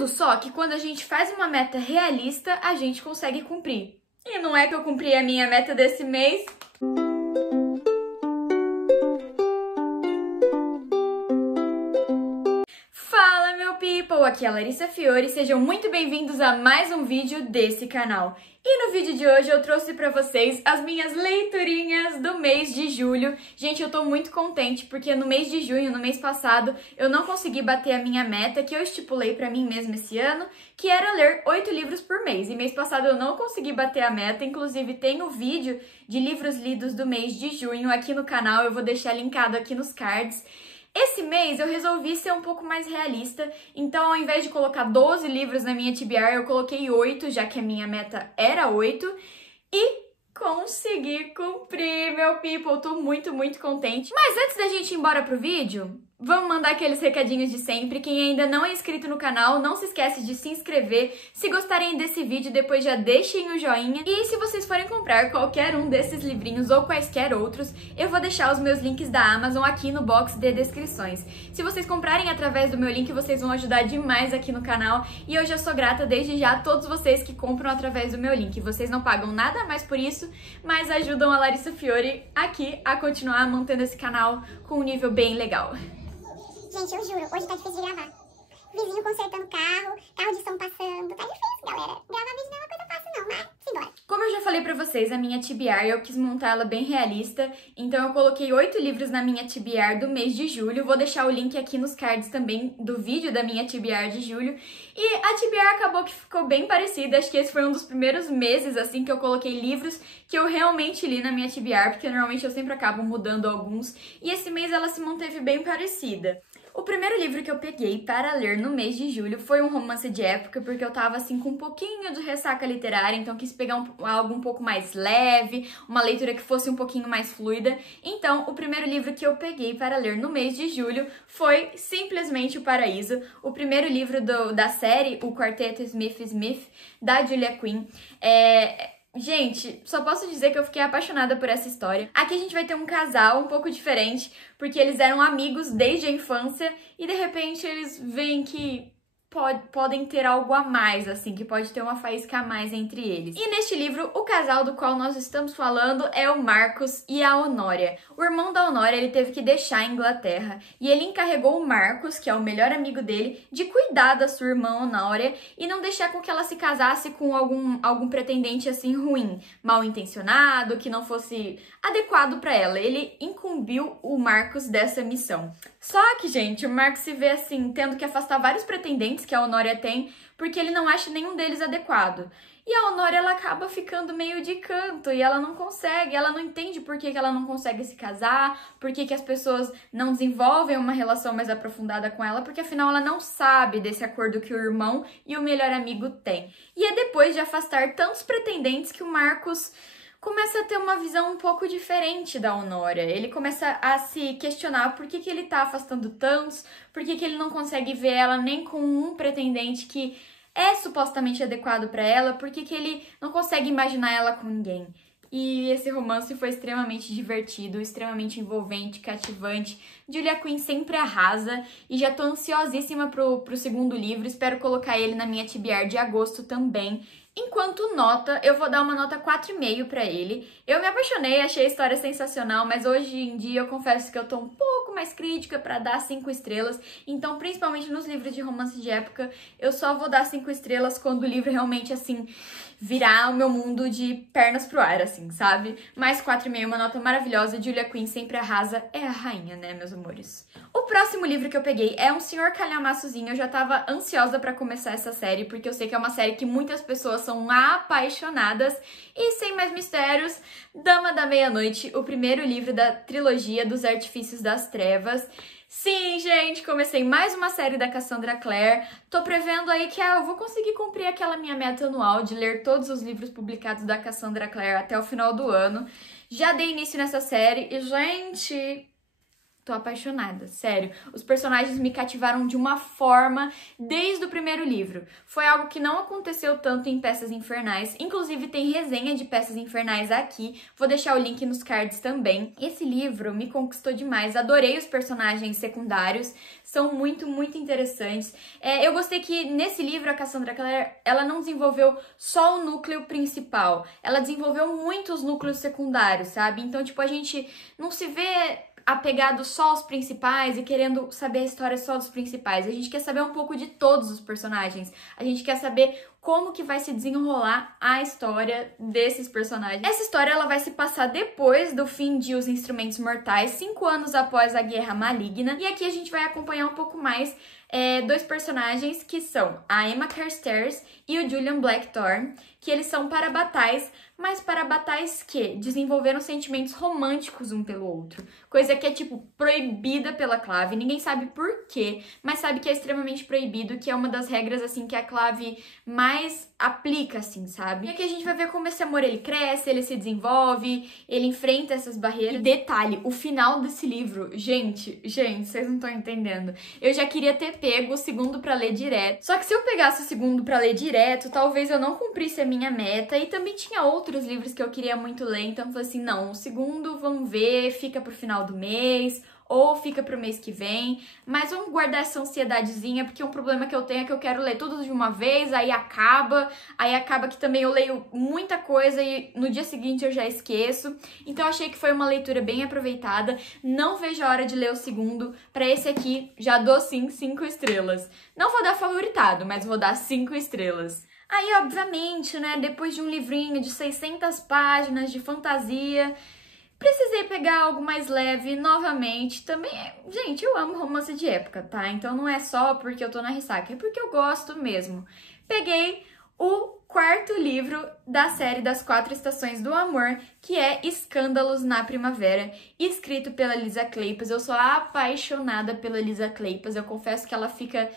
Vendo só que quando a gente faz uma meta realista, a gente consegue cumprir. E não é que eu cumpri a minha meta desse mês? Fala, meu people! Aqui é a Larissa Fiore, sejam muito bem-vindos a mais um vídeo desse canal. E no vídeo de hoje eu trouxe pra vocês as minhas leiturinhas do mês de julho. Gente, eu tô muito contente porque no mês de junho, no mês passado, eu não consegui bater a minha meta que eu estipulei pra mim mesma esse ano, que era ler 8 livros por mês. E mês passado eu não consegui bater a meta, inclusive tem o vídeo de livros lidos do mês de junho aqui no canal, eu vou deixar linkado aqui nos cards. Esse mês eu resolvi ser um pouco mais realista, então ao invés de colocar 12 livros na minha TBR, eu coloquei 8, já que a minha meta era 8, e consegui cumprir, meu people, tô muito contente. Mas antes da gente ir embora pro vídeo, vamos mandar aqueles recadinhos de sempre. Quem ainda não é inscrito no canal, não se esquece de se inscrever. Se gostarem desse vídeo, depois já deixem o joinha. E se vocês forem comprar qualquer um desses livrinhos ou quaisquer outros, eu vou deixar os meus links da Amazon aqui no box de descrições. Se vocês comprarem através do meu link, vocês vão ajudar demais aqui no canal. E eu já sou grata desde já a todos vocês que compram através do meu link. Vocês não pagam nada mais por isso, mas ajudam a Larissa Fiore aqui a continuar mantendo esse canal com um nível bem legal. Gente, eu juro, hoje tá difícil de gravar. Vizinho consertando carro de som passando. Tá difícil, galera. Gravar vídeo não é uma coisa fácil não, mas simbora. Como eu já falei pra vocês, a minha TBR, eu quis montar ela bem realista, então eu coloquei 8 livros na minha TBR do mês de julho. Vou deixar o link aqui nos cards também do vídeo da minha TBR de julho. E a TBR acabou que ficou bem parecida, acho que esse foi um dos primeiros meses, assim, que eu coloquei livros que eu realmente li na minha TBR, porque normalmente eu sempre acabo mudando alguns, e esse mês ela se manteve bem parecida. O primeiro livro que eu peguei para ler no mês de julho foi um romance de época, porque eu tava assim com um pouquinho de ressaca literária, então quis pegar algo um pouco mais leve, uma leitura que fosse um pouquinho mais fluida. Então, o primeiro livro que eu peguei para ler no mês de julho foi simplesmente O Paraíso, o primeiro livro da série, o Quarteto Smith, da Julia Quinn. Gente, só posso dizer que eu fiquei apaixonada por essa história. Aqui a gente vai ter um casal um pouco diferente, porque eles eram amigos desde a infância e de repente eles veem que podem ter algo a mais, assim, que pode ter uma faísca a mais entre eles. E neste livro, o casal do qual nós estamos falando é o Marcos e a Honória. O irmão da Honória, ele teve que deixar a Inglaterra e ele encarregou o Marcos, que é o melhor amigo dele, de cuidar da sua irmã Honória e não deixar com que ela se casasse com algum pretendente, assim, ruim, mal intencionado, que não fosse adequado para ela. Ele incumbiu o Marcos dessa missão. Só que, gente, o Marcos se vê, assim, tendo que afastar vários pretendentes que a Honória tem, porque ele não acha nenhum deles adequado. E a Honória, ela acaba ficando meio de canto e ela não consegue, ela não entende por que ela não consegue se casar, por que as pessoas não desenvolvem uma relação mais aprofundada com ela, porque afinal ela não sabe desse acordo que o irmão e o melhor amigo têm. E é depois de afastar tantos pretendentes que o Marcos começa a ter uma visão um pouco diferente da Honória. Ele começa a se questionar por que ele tá afastando tantos, por que ele não consegue ver ela nem com um pretendente que é supostamente adequado para ela, por que ele não consegue imaginar ela com ninguém. E esse romance foi extremamente divertido, extremamente envolvente, cativante. Julia Quinn sempre arrasa e já tô ansiosíssima pro segundo livro, espero colocar ele na minha TBR de agosto também. Enquanto nota, eu vou dar uma nota 4,5 pra ele. Eu me apaixonei, achei a história sensacional, mas hoje em dia eu confesso que eu tô um pouco mais crítica pra dar 5 estrelas. Então, principalmente nos livros de romance de época, eu só vou dar 5 estrelas quando o livro realmente, assim, virar o meu mundo de pernas pro ar, assim, sabe? Mais 4,5, uma nota maravilhosa. Julia Quinn sempre arrasa, é a rainha, né, meus amores? O próximo livro que eu peguei é Um Senhor Calhamaçozinho. Eu já tava ansiosa pra começar essa série, porque eu sei que é uma série que muitas pessoas são apaixonadas. E sem mais mistérios, Dama da Meia-Noite, o primeiro livro da trilogia dos Artifícios das Trevas. Sim, gente, comecei mais uma série da Cassandra Clare. Tô prevendo aí que eu vou conseguir cumprir aquela minha meta anual de ler todos os livros publicados da Cassandra Clare até o final do ano. Já dei início nessa série e, gente, tô apaixonada, sério. Os personagens me cativaram de uma forma desde o primeiro livro. Foi algo que não aconteceu tanto em Peças Infernais, inclusive tem resenha de Peças Infernais aqui, vou deixar o link nos cards também. Esse livro me conquistou demais, adorei os personagens secundários, são muito, muito interessantes. Eu gostei que nesse livro a Cassandra Clare, ela não desenvolveu só o núcleo principal, ela desenvolveu muitos núcleos secundários, sabe? Então, tipo, a gente não se vê apegado só aos principais e querendo saber a história só dos principais. A gente quer saber um pouco de todos os personagens. A gente quer saber como que vai se desenrolar a história desses personagens. Essa história ela vai se passar depois do fim de Os Instrumentos Mortais, 5 anos após a Guerra Maligna. E aqui a gente vai acompanhar um pouco mais dois personagens que são a Emma Carstairs e o Julian Blackthorne, que eles são parabatais, mas parabatais que desenvolveram sentimentos românticos um pelo outro. Coisa que é, tipo, proibida pela Clave. Ninguém sabe por quê, mas sabe que é extremamente proibido, que é uma das regras, assim, que a Clave mais aplica, assim, sabe? E aqui a gente vai ver como esse amor, ele cresce, ele se desenvolve, ele enfrenta essas barreiras. E detalhe, o final desse livro, gente, vocês não estão entendendo. Eu já queria ter pego o segundo pra ler direto. Só que se eu pegasse o segundo pra ler direto, talvez eu não cumprisse a minha meta. E também tinha outros livros que eu queria muito ler, então eu falei assim, não, o segundo, vamos ver, fica pro final do mês, ou fica pro mês que vem, mas vamos guardar essa ansiedadezinha, porque um problema que eu tenho é que eu quero ler tudo de uma vez, aí acaba que também eu leio muita coisa e no dia seguinte eu já esqueço, então eu achei que foi uma leitura bem aproveitada, não vejo a hora de ler o segundo, pra esse aqui já dou sim 5 estrelas. Não vou dar favoritado, mas vou dar 5 estrelas. Aí, obviamente, né, depois de um livrinho de 600 páginas de fantasia, precisei pegar algo mais leve novamente. Também, gente, eu amo romance de época, tá? Então não é só porque eu tô na ressaca, é porque eu gosto mesmo. Peguei o 4º livro da série das 4 Estações do Amor, que é Escândalos na Primavera, escrito pela Lisa Kleypas. Eu sou apaixonada pela Lisa Kleypas, eu confesso que ela fica...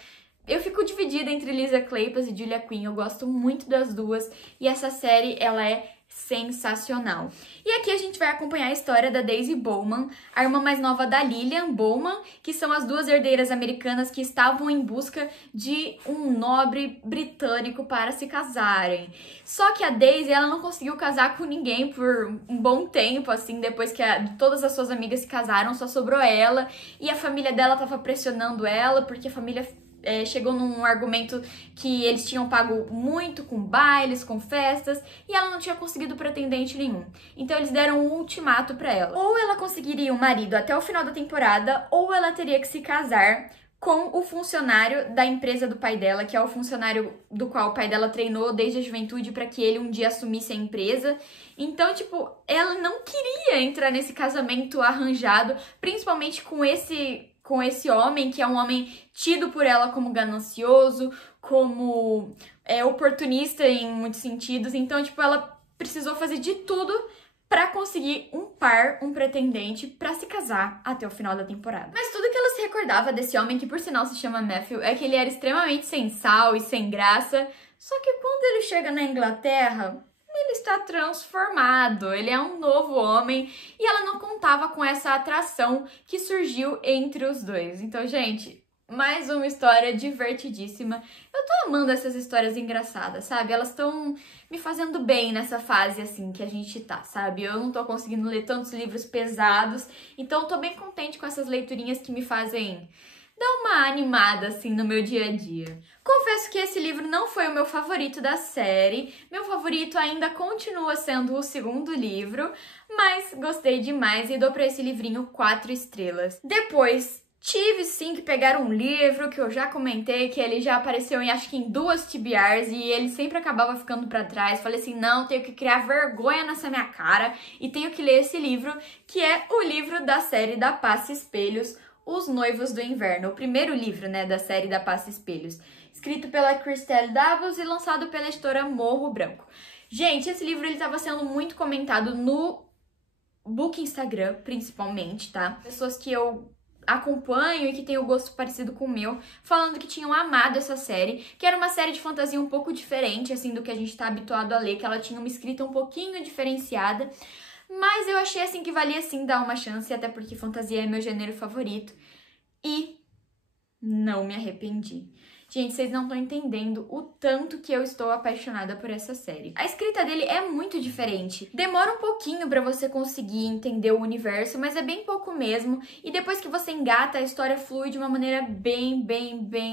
Eu fico dividida entre Lisa Kleypas e Julia Quinn, eu gosto muito das duas, e essa série, ela é sensacional. E aqui a gente vai acompanhar a história da Daisy Bowman, a irmã mais nova da Lillian Bowman, que são as duas herdeiras americanas que estavam em busca de um nobre britânico para se casarem. Só que a Daisy, ela não conseguiu casar com ninguém por um bom tempo, assim, depois que todas as suas amigas se casaram, só sobrou ela, e a família dela estava pressionando ela, porque a família chegou num argumento que eles tinham pago muito com bailes, com festas, e ela não tinha conseguido pretendente nenhum. Então eles deram um ultimato pra ela. Ou ela conseguiria um marido até o final da temporada, ou ela teria que se casar com o funcionário da empresa do pai dela, que é o funcionário do qual o pai dela treinou desde a juventude para que ele um dia assumisse a empresa. Então, tipo, ela não queria entrar nesse casamento arranjado, principalmente com esse homem, que é um homem tido por ela como ganancioso, como oportunista em muitos sentidos. Então, tipo, ela precisou fazer de tudo pra conseguir um pretendente pra se casar até o final da temporada. Mas tudo que ela se recordava desse homem, que por sinal se chama Matthew, é que ele era extremamente sem sal e sem graça. Só que quando ele chega na Inglaterra, ele está transformado, ele é um novo homem e ela não contava com essa atração que surgiu entre os dois. Então, gente, mais uma história divertidíssima. Eu tô amando essas histórias engraçadas, sabe? Elas estão me fazendo bem nessa fase, assim, que a gente tá, sabe? Eu não tô conseguindo ler tantos livros pesados, então eu tô bem contente com essas leiturinhas que me fazem dar uma animada, assim, no meu dia a dia. Confesso que esse livro não foi o meu favorito da série. Meu favorito ainda continua sendo o 2º livro, mas gostei demais e dou pra esse livrinho 4 estrelas. Depois, tive sim que pegar um livro que eu já comentei, que ele já apareceu em acho que em 2 TBRs e ele sempre acabava ficando pra trás. Falei assim, não, tenho que criar vergonha nessa minha cara e tenho que ler esse livro, que é o livro da série da Passa Espelhos, Os Noivos do Inverno, o primeiro livro, né, da série da Passa Espelhos, escrito pela Christelle Davos e lançado pela editora Morro Branco. Gente, esse livro ele estava sendo muito comentado no Book Instagram, principalmente, tá? Pessoas que eu acompanho e que têm o gosto parecido com o meu, falando que tinham amado essa série, que era uma série de fantasia um pouco diferente, assim, do que a gente tá habituado a ler, que ela tinha uma escrita um pouquinho diferenciada. mas eu achei assim que valia sim dar uma chance, até porque fantasia é meu gênero favorito, e não me arrependi. Gente, vocês não estão entendendo o tanto que eu estou apaixonada por essa série. A escrita dele é muito diferente. Demora um pouquinho pra você conseguir entender o universo, mas é bem pouco mesmo. E depois que você engata, a história flui de uma maneira bem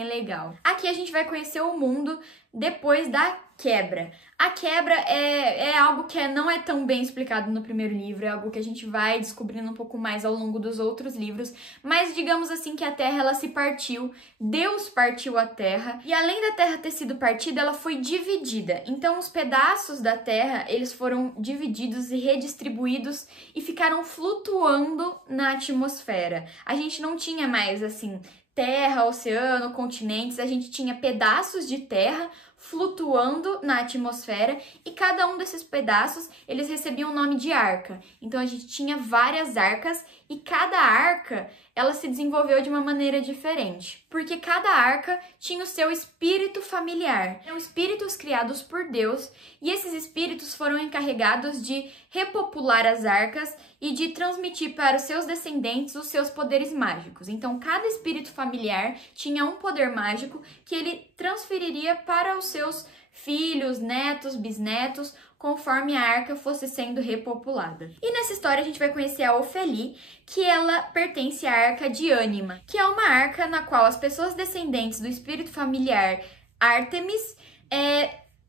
legal. Aqui a gente vai conhecer o mundo depois da quebra. A quebra é algo que não é tão bem explicado no primeiro livro, é algo que a gente vai descobrindo um pouco mais ao longo dos outros livros, mas digamos assim que a Terra ela se partiu, Deus partiu a Terra, e além da Terra ter sido partida, ela foi dividida. Então os pedaços da Terra, eles foram divididos e redistribuídos e ficaram flutuando na atmosfera. A gente não tinha mais assim terra, oceano, continentes, a gente tinha pedaços de terra flutuando na atmosfera e cada um desses pedaços, eles recebiam o nome de arca. Então a gente tinha várias arcas e cada arca, ela se desenvolveu de uma maneira diferente, porque cada arca tinha o seu espírito familiar. Eram espíritos criados por Deus e esses espíritos foram encarregados de repopular as arcas e de transmitir para os seus descendentes os seus poderes mágicos. Então, cada espírito familiar tinha um poder mágico que ele transferiria para os seus filhos, netos, bisnetos, conforme a arca fosse sendo repopulada. E nessa história a gente vai conhecer a Ofélie, que ela pertence à arca de Ânima, que é uma arca na qual as pessoas descendentes do espírito familiar Ártemis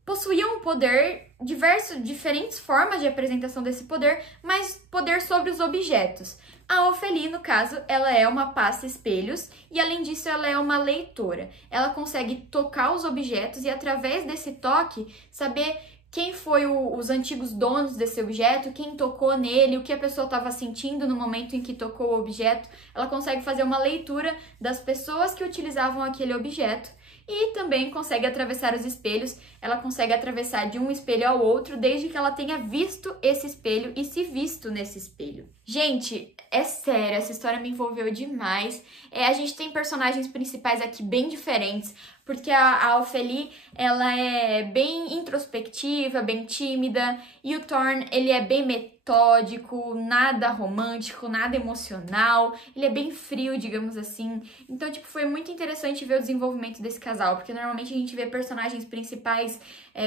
possuíam um poder, diferentes formas de apresentação desse poder, mas poder sobre os objetos. A Ofélie, no caso, ela é uma passa-espelhos e, além disso, ela é uma leitora. Ela consegue tocar os objetos e, através desse toque, saber quem foi os antigos donos desse objeto, quem tocou nele, o que a pessoa estava sentindo no momento em que tocou o objeto. Ela consegue fazer uma leitura das pessoas que utilizavam aquele objeto. E também consegue atravessar os espelhos, ela consegue atravessar de um espelho ao outro desde que ela tenha visto esse espelho e se visto nesse espelho. Gente, é sério, essa história me envolveu demais. A gente tem personagens principais aqui bem diferentes, porque a Ofélie, ela é bem introspectiva, bem tímida, e o Thorn, ele é bem metódico, nada romântico, nada emocional, ele é bem frio, digamos assim. Então, tipo, foi muito interessante ver o desenvolvimento desse casal, porque normalmente a gente vê personagens principais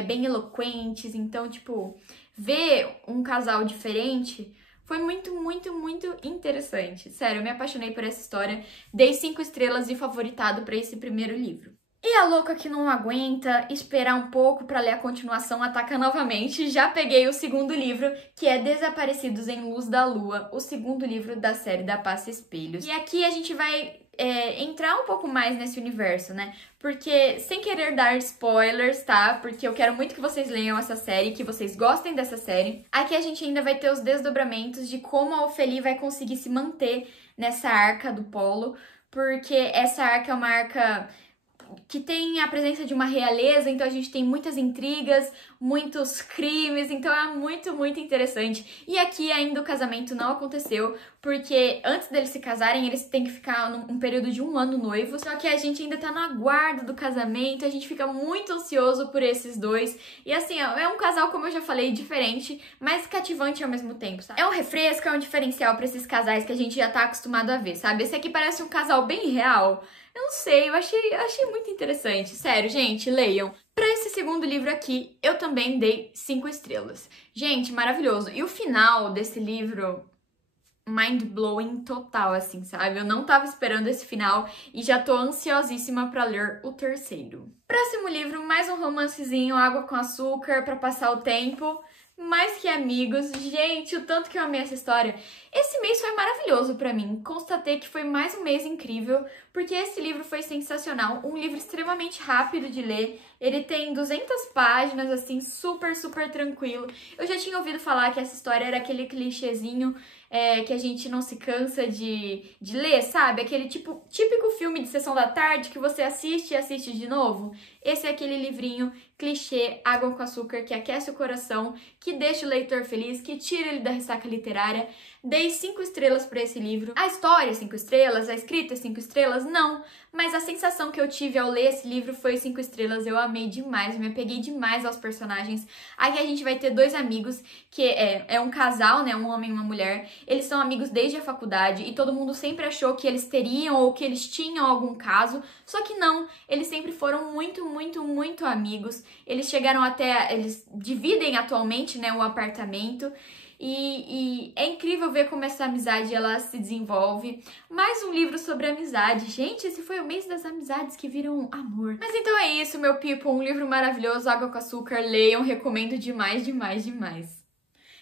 bem eloquentes, então, tipo, ver um casal diferente foi muito interessante. Sério, eu me apaixonei por essa história, dei 5 estrelas e favoritado para esse primeiro livro. E a louca que não aguenta esperar um pouco para ler a continuação ataca novamente. Já peguei o segundo livro, que é Desaparecidos em Luz da Lua, o segundo livro da série da Passa Espelhos. E aqui a gente vai entrar um pouco mais nesse universo, né? Porque, sem querer dar spoilers, tá? Porque eu quero muito que vocês leiam essa série, que vocês gostem dessa série. Aqui a gente ainda vai ter os desdobramentos de como a Ofélie vai conseguir se manter nessa arca do polo, porque essa arca é uma arca que tem a presença de uma realeza, então a gente tem muitas intrigas, muitos crimes, então é muito interessante. E aqui ainda o casamento não aconteceu, porque antes deles se casarem, eles têm que ficar num período de 1 ano noivos, só que a gente ainda tá no aguardo do casamento, a gente fica muito ansioso por esses dois. E assim, é um casal, como eu já falei, diferente, mas cativante ao mesmo tempo, sabe? É um refresco, é um diferencial pra esses casais que a gente já tá acostumado a ver, sabe? Esse aqui parece um casal bem real. Eu não sei, eu achei muito interessante. Sério, gente, leiam. Pra esse segundo livro aqui, eu também dei 5 estrelas. Gente, maravilhoso. E o final desse livro, mind-blowing total, assim, sabe? Eu não tava esperando esse final e já tô ansiosíssima pra ler o terceiro. Próximo livro, mais um romancezinho, Água com Açúcar, pra passar o tempo. Mais que amigos. Gente, o tanto que eu amei essa história. Esse mês foi maravilhoso pra mim. Constatei que foi mais um mês incrível, porque esse livro foi sensacional. Um livro extremamente rápido de ler. Ele tem 200 páginas, assim, super tranquilo. Eu já tinha ouvido falar que essa história era aquele clichêzinho que a gente não se cansa de ler, sabe? Aquele típico filme de sessão da tarde que você assiste e assiste de novo. Esse é aquele livrinho clichê, Água com Açúcar, que aquece o coração, que deixa o leitor feliz, que tira ele da ressaca literária. Dei 5 estrelas para esse livro. A história, 5 estrelas, a escrita, 5 estrelas, não. Mas a sensação que eu tive ao ler esse livro foi 5 estrelas. Eu amei demais, me apeguei demais aos personagens. Aqui a gente vai ter 2 amigos, que é um casal, né, um homem e uma mulher. Eles são amigos desde a faculdade e todo mundo sempre achou que eles teriam ou que eles tinham algum caso. Só que não, eles sempre foram muito, muito, muito amigos. Eles chegaram até... Eles dividem atualmente, né, o apartamento. E é incrível ver como essa amizade ela se desenvolve. Mais um livro sobre amizade. Gente, esse foi o mês das amizades que viram amor. Mas então é isso, meu people. Um livro maravilhoso, Água com Açúcar. Leiam, recomendo demais, demais, demais.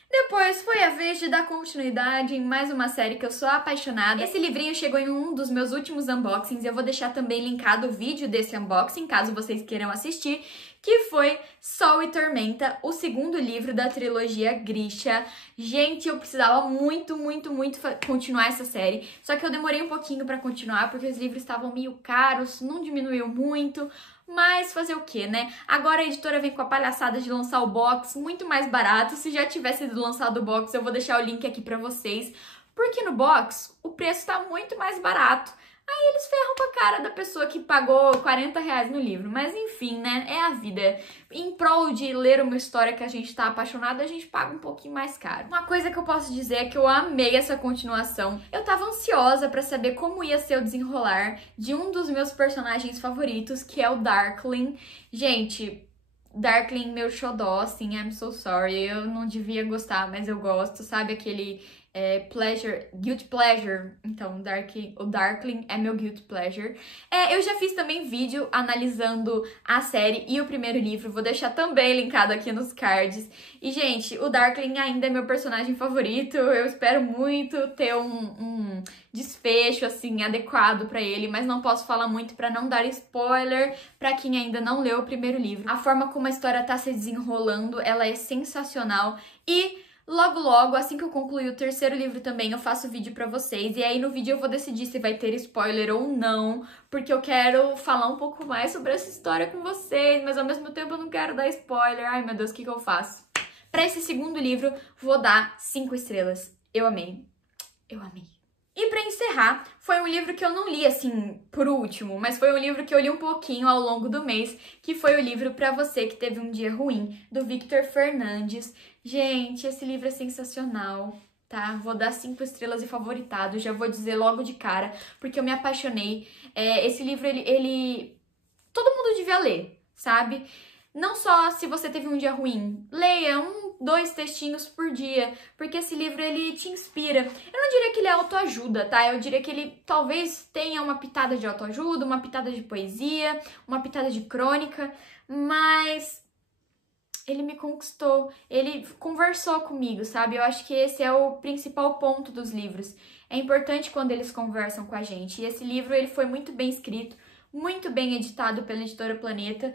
Depois foi a vez de dar continuidade em mais uma série que eu sou apaixonada. Esse livrinho chegou em um dos meus últimos unboxings. Eu vou deixar também linkado o vídeo desse unboxing, caso vocês queiram assistir, que foi Sol e Tormenta, o segundo livro da trilogia Grisha. Gente, eu precisava muito, muito, muito continuar essa série, só que eu demorei um pouquinho pra continuar, porque os livros estavam meio caros, não diminuiu muito, mas fazer o que, né? Agora a editora vem com a palhaçada de lançar o box muito mais barato. Se já tivesse sido lançado o box, eu vou deixar o link aqui pra vocês, porque no box o preço tá muito mais barato. Aí eles ferram com a cara da pessoa que pagou 40 reais no livro. Mas enfim, né? É a vida. Em prol de ler uma história que a gente tá apaixonado, a gente paga um pouquinho mais caro. Uma coisa que eu posso dizer é que eu amei essa continuação. Eu tava ansiosa pra saber como ia ser o desenrolar de um dos meus personagens favoritos, que é o Darkling. Gente... Darkling, meu xodó, assim, I'm so sorry. Eu não devia gostar, mas eu gosto, sabe? Aquele guilty pleasure. Então, o Darkling é meu guilty pleasure. Eu já fiz também vídeo analisando a série e o primeiro livro. Vou deixar também linkado aqui nos cards. E, gente, o Darkling ainda é meu personagem favorito. Eu espero muito ter um desfecho, assim, adequado pra ele, mas não posso falar muito pra não dar spoiler pra quem ainda não leu o primeiro livro. A forma como a história tá se desenrolando, ela é sensacional e logo logo, assim que eu concluir o terceiro livro também, eu faço vídeo pra vocês e aí no vídeo eu vou decidir se vai ter spoiler ou não, porque eu quero falar um pouco mais sobre essa história com vocês, mas ao mesmo tempo eu não quero dar spoiler. Ai meu Deus, o que eu faço? Pra esse segundo livro, vou dar 5 estrelas. Eu amei. Eu amei. E pra encerrar, foi um livro que eu não li assim por último, mas foi um livro que eu li um pouquinho ao longo do mês, que foi o livro Pra Você Que Teve um Dia Ruim, do Victor Fernandes. Gente, esse livro é sensacional, tá? Vou dar 5 estrelas e favoritado, já vou dizer logo de cara, porque eu me apaixonei. Esse livro, ele... todo mundo devia ler, sabe? Não só se você teve um dia ruim, leia 1, 2 textinhos por dia, porque esse livro ele te inspira. Eu não diria que ele é autoajuda, tá? Eu diria que ele talvez tenha uma pitada de autoajuda, uma pitada de poesia, uma pitada de crônica, mas ele me conquistou, ele conversou comigo, sabe? Eu acho que esse é o principal ponto dos livros. É importante quando eles conversam com a gente, e esse livro ele foi muito bem escrito, muito bem editado pela Editora Planeta.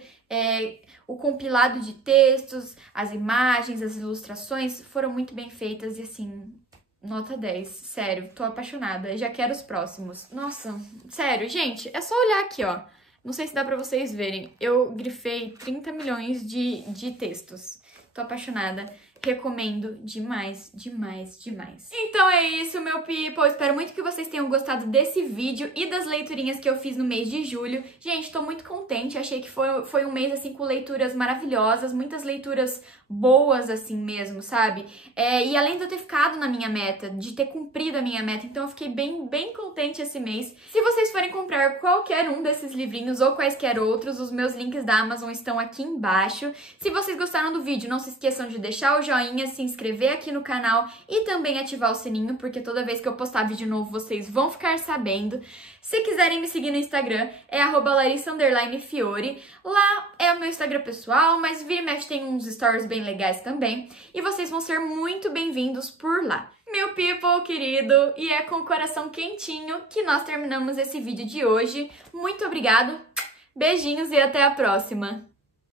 O compilado de textos, as imagens, as ilustrações foram muito bem feitas e assim, nota 10. Sério, tô apaixonada, já quero os próximos. Nossa, sério, gente, é só olhar aqui, ó. Não sei se dá pra vocês verem, eu grifei 30 milhões de textos. Tô apaixonada. Recomendo demais, demais, demais. Então é isso, meu people. Espero muito que vocês tenham gostado desse vídeo e das leiturinhas que eu fiz no mês de julho. Gente, tô muito contente. Achei que foi um mês, assim, com leituras maravilhosas. Muitas leituras boas, assim mesmo, sabe? E além de eu ter ficado na minha meta, de ter cumprido a minha meta, então eu fiquei bem, bem contente esse mês. Se vocês forem comprar qualquer um desses livrinhos ou quaisquer outros, os meus links da Amazon estão aqui embaixo. Se vocês gostaram do vídeo, não se esqueçam de deixar o joinha, se inscrever aqui no canal e também ativar o sininho, porque toda vez que eu postar vídeo novo, vocês vão ficar sabendo. Se quiserem me seguir no Instagram, é @larissa_fiore. Lá é o meu Instagram pessoal, mas vira e mexe tem uns stories bem legais também. E vocês vão ser muito bem-vindos por lá. Meu people querido, e é com o coração quentinho que nós terminamos esse vídeo de hoje. Muito obrigado, beijinhos e até a próxima!